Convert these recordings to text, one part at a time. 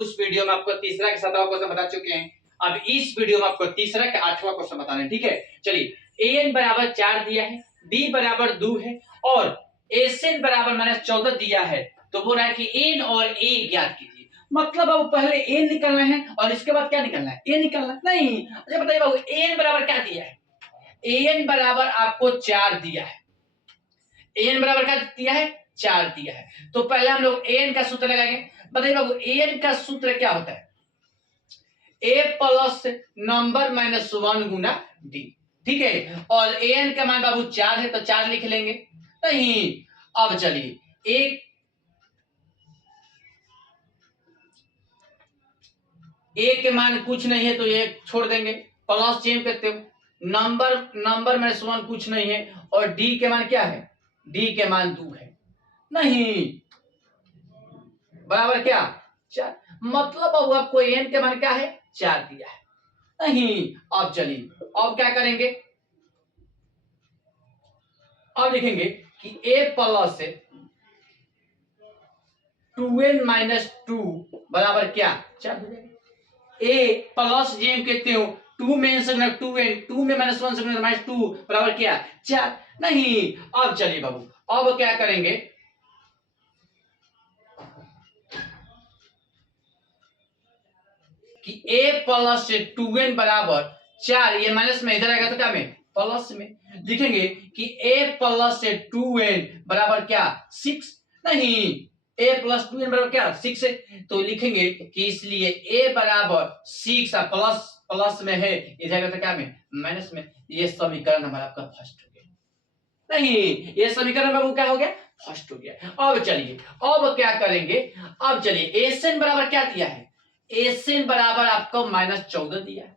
उस वीडियो में आपको तीसरा के 7वां क्वेश्चन बता चुके हैं। अब इस वीडियो में आपको तीसरा के 8वां क्वेश्चन बताना है। ठीक है, चलिए an बराबर 4 दिया है, d बराबर 2 है और sn बराबर -14 दिया है। तो बोल रहा है कि n और a ज्ञात कीजिए। मतलब अब पहले n निकालना है और इसके बाद क्या निकालना है, a निकालना नहीं। अच्छा बताइए बाबू, an बराबर क्या दिया है? an बराबर आपको 4 दिया है। an बराबर क्या दिया है? 4 दिया है। तो पहले हम लोग an का सूत्र लगाएंगे। बताइए बाबू, an का सूत्र क्या होता है? a प्लस नंबर -1 गुना d। ठीक है, और an का मान बाबू 4 है तो 4 लिख लेंगे। नहीं, अब चलिए एक a के मान कुछ नहीं है तो ये छोड़ देंगे, प्लस चेंज करते हो। नंबर -1 कुछ नहीं है और d के मान क्या है? d के मान 2 है। नहीं, बराबर क्या? 4। मतलब अब आपको n के मान क्या है? 4 दिया है। नहीं, अब चलिए अब क्या करेंगे? अब लिखेंगे कि a प्लस 2n माइनस 2 बराबर क्या? 4 हो जाएगा। a प्लस जेम कहते हो 2 में से 2n, 2 में -1 से -2 बराबर क्या? 4। नहीं, अब चलिए बाबू अब क्या करेंगे कि a प्लस 2n बराबर 4, ये माइनस में इधर आएगा तो क्या में? प्लस में। लिखेंगे कि a प्लस 2n बराबर क्या? 6। नहीं, a प्लस 2n बराबर क्या? 6 है। तो लिखेंगे कि इसलिए a बराबर 6 प्लस प्लस में है, इधर आएगा तो क्या में? माइनस में। ये समीकरण हमारा आपका फर्स्ट हो गया। नहीं, ये समीकरण बाबू क्या हो गया? फर्स्ट हो गया। अब चलिए अब क्या करेंगे? अब चलिए एसएन बराबर क्या दिया है? एसएन बराबर आपको -14 दिया है।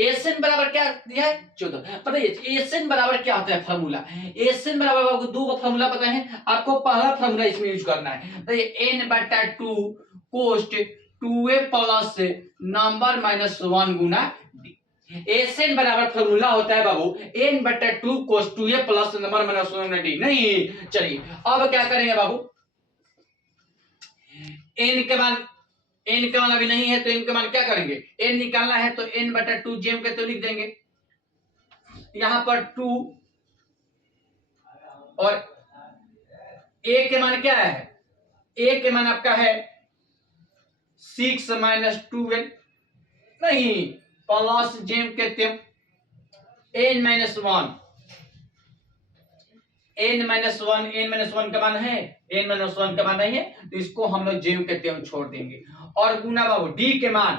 एसएन बराबर क्या दिया है? 14। पता है एसएन बराबर क्या होता है? फार्मूला एसएन बराबर आपको दो फार्मूला पता है। आपको पहला फार्मूला इसमें यूज करना है। तो ये n/2 कोस्ट 2a प्लस नंबर -1 गुना d। एसएन बराबर फार्मूला होता है बाबू n/2 कोस 2a प्लस नंबर -1 गुना d। नहीं, चलिए अब क्या करेंगे बाबू? n के मान n का मान अभी नहीं है तो n का मान क्या करेंगे? n निकालना है तो n/2 जेम के तो लिख देंगे। यहां पर 2 और a के मान क्या है? a के मान आपका है 6 - 2n। नहीं, प्लस जेम कहते हैं n-1 n-1 का मान है, n-1 का मान नहीं है तो इसको हम लोग जेम कहते हैं छोड़ देंगे। और गुना बाबू d के मान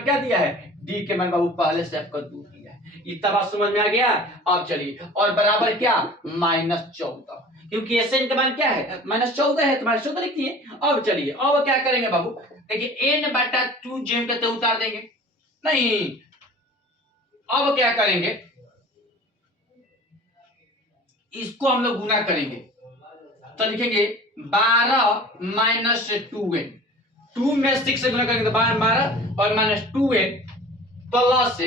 क्या दिया है? d के मान बाबू पहले से आपका 2 दिया है। इतना बात समझ में आ गया? अब चलिए और बराबर क्या? -14, क्योंकि एसएन का मान क्या है? -14 है तो -14 लिख दिए। अब चलिए अब क्या करेंगे बाबू? देखिए n/2 जेम कहते उतार देंगे। नहीं, अब क्या करेंगे? इसको हम लोग गुना करेंगे तो लिखेंगे 12 - 2n। 2 में 6 से गुना करेंगे तो 12 और -2n प्लस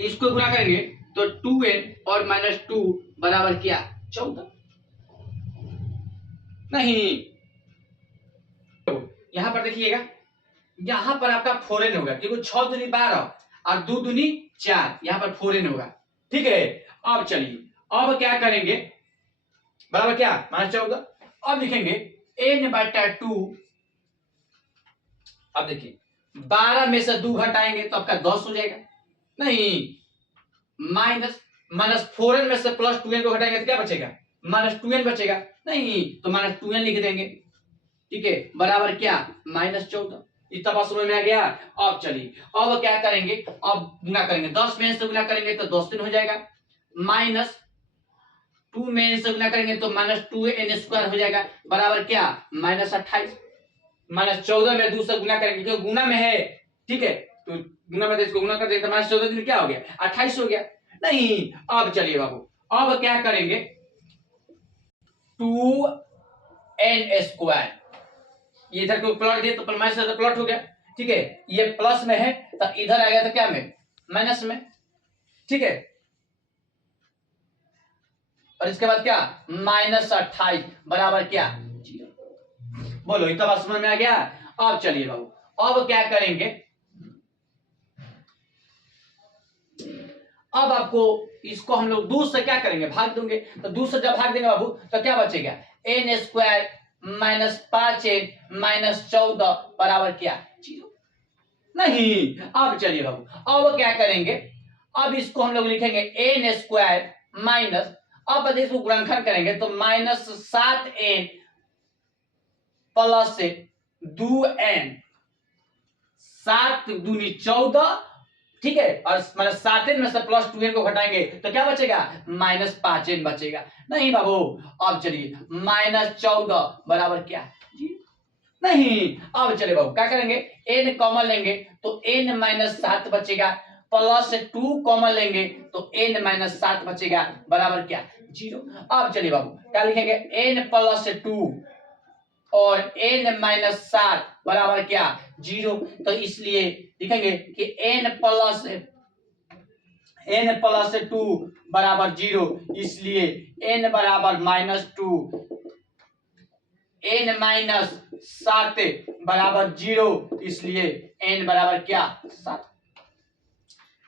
इसको गुना करेंगे तो 2n और -2 बराबर क्या? 14। नहीं, यहां पर देखिएगा, यहां पर आपका 4n होगा क्योंकि 6 दूनी 12 और 2 दूनी 4, यहां पर 4n होगा। ठीक है, अब चलिए अब क्या करेंगे? बराबर क्या? -14। अब लिखेंगे n/2। अब देखिए 12 में से 2 घटाएंगे तो आपका 10 हो जाएगा। नहीं, -4n में से +2n को घटाएंगे तो क्या बचेगा? -2n बचेगा। नहीं, तो -2n लिख देंगे। ठीक है, बराबर क्या? -14। इतना बात समझ में आ गया? अब चलिए अब क्या करेंगे? अब गुना करेंगे, 10 में से गुना करेंगे तो 10 दिन हो जाएगा। -2 में से गुना करेंगे तो -2n² हो जाएगा बराबर क्या? -28। -14 में 2 से गुना करेंगे क्योंकि गुना में है। ठीक है, तो गुना में तो इसको गुना कर देंगे तो -14 दिन क्या हो गया? 28 हो गया। नहीं, अब चलिए बाबू अब क्या करेंगे? 2n², ये इधर को प्लॉट दिए तो माइनस से प्लॉट हो गया। ठीक है, ये प्लस में है तो इधर आ गया तो क्या में? माइनस में। ठीक है, और इसके बाद क्या -28 बराबर क्या 0। बोलो इतना बात समझ में आ गया। अब चलिए बाबू, अब क्या करेंगे, अब आपको इसको हम लोग 2 से क्या करेंगे, भाग देंगे। तो 2 से जब भाग देंगे बाबू तो क्या बचेगा, n स्क्वायर -5n -14 बराबर क्या 0। नहीं, अब चलिए बाबू, अब क्या करेंगे, अब इसको हम लोग लिखेंगे n स्क्वायर माइनस, अब इसको गुणनखंड करेंगे तो -7n प्लस 2n, 7 दूनी 14, ठीक है, और मतलब 7n में से प्लस 2n को घटाएंगे तो क्या बचेगा -5n बचेगा। नहीं बाबू, अब चलिए -14 बराबर क्या 0। नहीं, अब चलिए बाबू क्या करेंगे, n कॉमन लेंगे तो n -7 बचेगा, प्लस 2 कॉमन लेंगे तो n -7 बचेगा बराबर क्या 0। अब चलिए बाबू क्या लिखेंगे, n प्लस 2 और n -7 बराबर क्या 0। तो इसलिए लिखेंगे कि n प्लस 2 बराबर 0, इसलिए n बराबर -2, n -7 बराबर 0, इसलिए n बराबर क्या 7।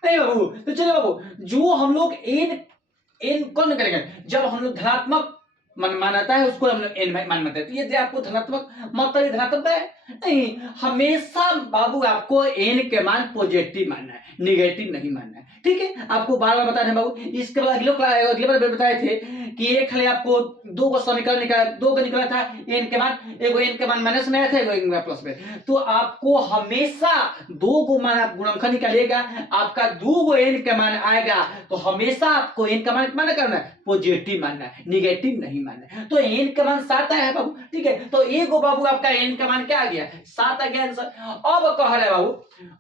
नहीं बाबू, तो चलिए बाबू, जो हम लोग n कौन करेंगे, जब हम लोग धनात्मक मानता है उसको हम लोग n मानते हैं। तो ये आपको धनात्मक मतलब धनात्मक है नहीं, हमेशा बाबू आपको n के मान पॉजिटिव मानना है, निगेटिव नहीं मानना है, ठीक है। आपको बार बार बता रहे हैं बाबू। इसके बाद अगले बार बताए थे कि एक है आपको 2 को समीकरण निकाला, 2 का निकला था n के मान, एगो n के मान माइनस में आया था, एगो n के प्लस में। तो आपको हमेशा 2 को मान आप गुणनखंड निकालिएगा, आपका 2 को n के मान आएगा तो हमेशा आपको n का मान माना करना है पॉजिटिव मानना है, निगेटिव नहीं मानना है। तो n का मान 7 आया है बाबू, ठीक है। तो एगो बाबू आपका n का मान क्या आ गया 7 आ गया आंसर। अब कह रहे बाबू,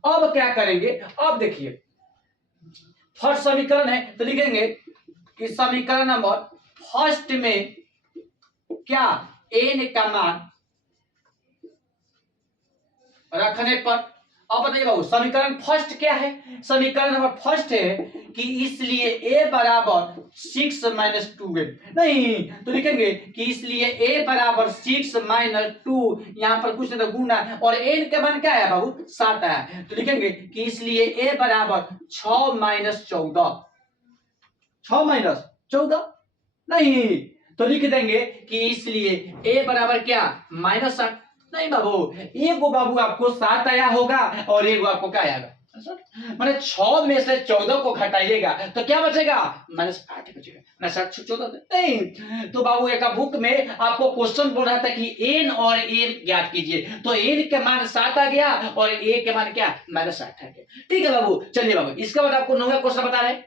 अब क्या करेंगे, अब देखिए फर्स्ट समीकरण है तो लिखेंगे कि समीकरण नंबर फर्स्ट में क्या n का मान रखने पर, अब बताइए बाबू समीकरण फर्स्ट क्या है, समीकरण नंबर फर्स्ट है कि इसलिए a बराबर 6 - 2n। नहीं, तो लिखेंगे कि इसलिए a बराबर 6 - 2, यहां पर कुछ नहीं तो गुना, और n के मान क्या है बाबू 7 है, तो लिखेंगे कि इसलिए a बराबर 6 - 14, 6 - 14। नहीं, तो लिख देंगे कि इसलिए a बराबर क्या -8। नहीं बाबू, एगो बाबू आपको 7 आया होगा और एगो आपको क्या आएगा मैंने 6 में से 14 को घटाइएगा तो क्या बचेगा -8 बचेगा, 14 नहीं। तो बाबू एक बुक में आपको क्वेश्चन बोल रहा था कि n और a ज्ञात कीजिए, तो n के मान 7 आ गया और a के मान क्या -8 आ गया, ठीक है बाबू। चलिए बाबू, इसके बाद आपको 9वां क्वेश्चन बता रहे हैं।